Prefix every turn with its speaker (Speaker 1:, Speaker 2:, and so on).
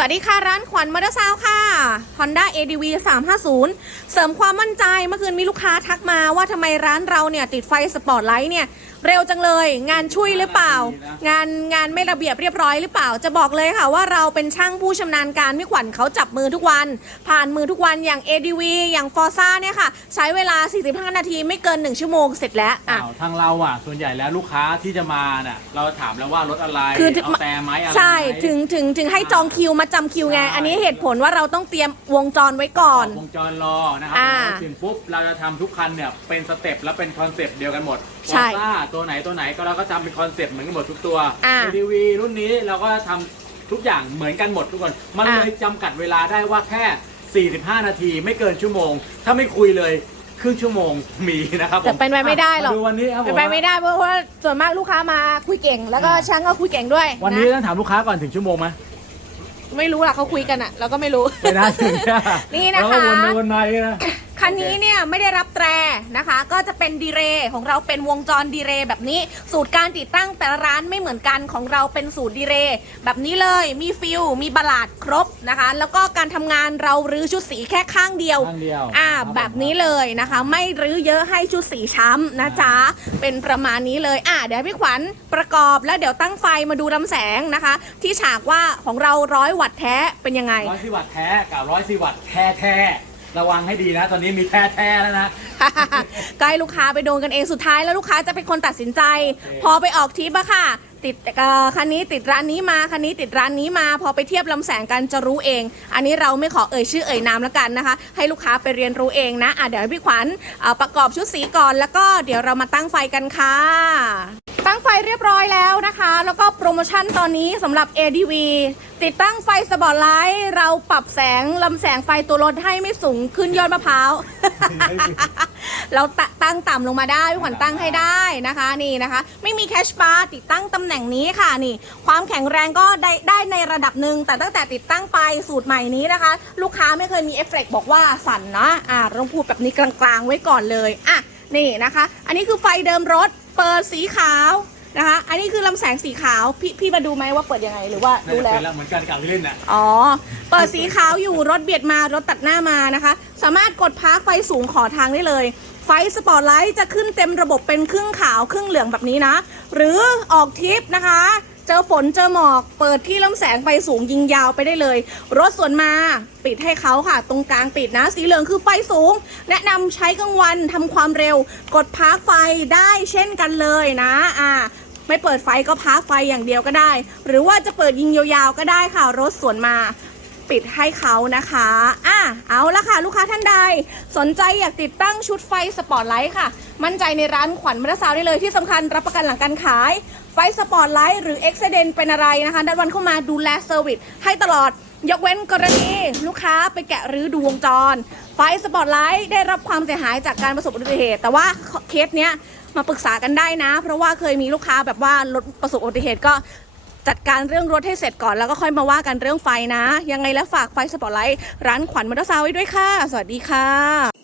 Speaker 1: สวัสดีค่ะ ร้านขวัญมอเตอร์ซาวค่ะ Honda ADV 350 เสริมความมั่นใจเมื่อคืนมีลูกค้าทักมาว่าทำไมร้านเราเนี่ย ติดไฟสปอตไลท์เนี่ย เร็วจังเลย งานช่วยหรือเปล่า งานงานไม่ระเบียบเรียบร้อยหรือเปล่า จะบอกเลยค่ะว่าเราเป็นช่างผู้ชำนาญการพี่ขวัญเขาจับมือทุกวัน ผ่านมือทุกวันอย่าง ADV อย่าง f o r z a เนี่ยค่ะ ใช้เวลา 45 นาทีไม่เกิน 1 ชั่วโมงเสร็จแล้วอะ
Speaker 2: อ้าวทางเราอะ ส่วนใหญ่แล้วลูกค้าที่จะมาน่ะเราถามแล้วว่ารถอะไร
Speaker 1: คือ
Speaker 2: เอาแต่ไหมอะไร
Speaker 1: ใช่
Speaker 2: ไหม
Speaker 1: ถึงถึงถึงให้จองคิวมาจำคิวไง
Speaker 2: ใช่
Speaker 1: อันนี้เหตุผลว่าเราต้องเตรียมวงจรไว้ก่อน
Speaker 2: วงจรรอนะครั
Speaker 1: อ่า
Speaker 2: พอเราถึงปุ๊บเราจะทำทุกคันเนี่ยเป็นสเต็ปและเป็นคอนเซปต์เดียวกันหมด
Speaker 1: ใช่
Speaker 2: ซ่าตัวไหนตัวไหนก็เราก็ทำเป็นคอนเซปต์เหมือนกันหมดทุกตัว
Speaker 1: อ่า
Speaker 2: ADV รุ่นนี้เราก็ทำทุกอย่างเหมือนกันหมดทุกคน มัน
Speaker 1: อ่า
Speaker 2: เลยจำกัดเวลาได้ว่าแค่ 45 นาทีไม่เกินชั่วโมง ถ้าไม่คุยเลยครึ่งชั่วโมงมีนะครับผม
Speaker 1: แต่เป็นไปไม่ได้หรอก
Speaker 2: มาดูวันนี้ครับผ
Speaker 1: เป็น
Speaker 2: ม
Speaker 1: ไปไม่ได้เพราะว่าส่วนมากลูกค้ามาคุยเก่ง แล้วก็
Speaker 2: อ่า
Speaker 1: ช่างก็คุยเก่งด้วย
Speaker 2: วันนี้
Speaker 1: นะ
Speaker 2: ต้องถามลูกค้าก่อนถึงชั่วโมงไหม
Speaker 1: ไม่รู้ล่ะเขาคุยกันอะเราก็ไม่รู้
Speaker 2: ไม่น่าถึง
Speaker 1: นี่นะคะ
Speaker 2: แล้วก็วนไปวนมาอย่างนี้นะ
Speaker 1: คันนี้เนี่ยไม่ได้รับแตรนะคะ ก็จะเป็นดีเรย์ของเราเป็นวงจรดีเรย์แบบนี้ สูตรการติดตั้งแต่ละร้านไม่เหมือนกันของเราเป็นสูตรดีเรย์แบบนี้เลย มีฟิล มีบลาดครบนะคะ แล้วก็การทำงานเรารื้อชุดสีแค่ข้างเดียว
Speaker 2: ข้างเดียว
Speaker 1: อ่า
Speaker 2: ครับผม
Speaker 1: แบบนี้เลยนะคะ ไม่รื้อเยอะให้ชุดสีช้ำนะจ๊ะ เป็นประมาณนี้เลย อ่าเดี๋ยวพี่ขวัญประกอบแล้วเดี๋ยวตั้งไฟมาดูลำแสงนะคะ ที่ฉากว่าของเราร้อยวัตต์แท้เป็นยังไง
Speaker 2: ร้อยสิวัตต์แท้กับร้อยสิวัตต์แท้แท้ ระวังให้ดีนะ ตอนนี้มีแท้แท้แล้วนะ
Speaker 1: ใกล้ลูกค้าไปโดนกันเองสุดท้ายแล้วลูกค้าจะเป็นคนตัดสินใจ
Speaker 2: โอเค
Speaker 1: พอไปออกทริปอะค่ะ ติดเอ่อคันนี้ติดร้านนี้มาคันนี้ติดร้านนี้มา พอไปเทียบลำแสงกันจะรู้เอง อันนี้เราไม่ขอเอ่ยชื่อเอ่ยนามแล้วกันนะคะ ให้ลูกค้าไปเรียนรู้เองนะอะเดี๋ยวให้พี่ขวัญเอ่อประกอบชุดสีก่อนแล้วก็เดี๋ยวเรามาตั้งไฟกันค่ะ ตั้งไฟเรียบร้อยแล้วนะคะ แล้วก็โปรโมชั่นตอนนี้สำหรับ ADV ติดตั้งไฟสปอตไลท์เราปรับแสงลำแสงไฟตัวรถให้ไม่สูงขึ้นยอดมะพร้าว เราตตั้งต่ำลงมาได้พี่ขวัญตั้งให้ได้นะคะนี่นะคะ ไม่มีแคชบาร์ติดตั้งตำแหน่งนี้ค่ะนี่ ความแข็งแรงก็ได้ได้ในระดับหนึ่งแต่ตั้งแต่ติดตั้งไปสูตรใหม่นี้นะคะ ลูกค้าไม่เคยมีเอฟเฟกต์บอกว่าสั่นนะอ่าต้องพูดแบบนี้กลางๆไว้ก่อนเลยอะนี่นะคะ อันนี้คือไฟเดิมรถเปิดสีขาว นะคะ อันนี้คือลำแสงสีขาวพี่พี่มาดูไหมว่าเปิดยังไงหรือว่า
Speaker 2: น่า
Speaker 1: ดู
Speaker 2: จะ
Speaker 1: แล้
Speaker 2: เป็
Speaker 1: ว
Speaker 2: นแล้ว เหมือนกันกับที่เล่นน่ะ
Speaker 1: อ๋อ เปิดสีขาวอยู่รถเบียดมารถตัดหน้ามานะคะ สามารถกดพาร์คไฟสูงขอทางได้เลย ไฟสปอตไลท์จะขึ้นเต็มระบบเป็นครึ่งขาวครึ่งเหลืองแบบนี้นะ หรือออกทริปนะคะ เจอฝนเจอหมอกเปิดที่ลำแสงไฟสูงยิงยาวไปได้เลย รถส่วนมาปิดให้เขาค่ะ ตรงกลางปิดนะ สีเหลืองคือไฟสูง แนะนำใช้กลางวันทำความเร็ว กดพาร์คไฟได้เช่นกันเลยนะอ่า ไม่เปิดไฟก็พักไฟอย่างเดียวก็ได้ หรือว่าจะเปิดยิงยาวๆก็ได้ค่ะ รถสวนมาปิดให้เขานะคะ อะ เอาละค่ะ ลูกค้าท่านใด สนใจอยากติดตั้งชุดไฟสปอตไลท์ค่ะ มั่นใจในร้านขวัญมรสาวได้เลยที่สำคัญรับประกันหลังการขาย ไฟสปอตไลท์หรือเอ็กซ์เดนเป็นอะไรนะคะ ดันวันเข้ามาดูแลเซอร์วิสให้ตลอด ยกเว้นกรณีลูกค้าไปแกะรื้อดูวงจร ไฟสปอตไลท์ได้รับความเสียหายจากการประสบอุบัติเหตุ แต่ว่าเคสเนี้ยมาปรึกษากันได้นะ เพราะว่าเคยมีลูกค้าแบบว่ารถประสบอุบัติเหตุก็จัดการเรื่องรถให้เสร็จก่อนแล้วก็ค่อยมาว่ากันเรื่องไฟนะ ยังไงแล้วฝากไฟสปอตไลท์ร้านขวัญมอเตอร์ไซค์ไว้ด้วยค่ะ สวัสดีค่ะ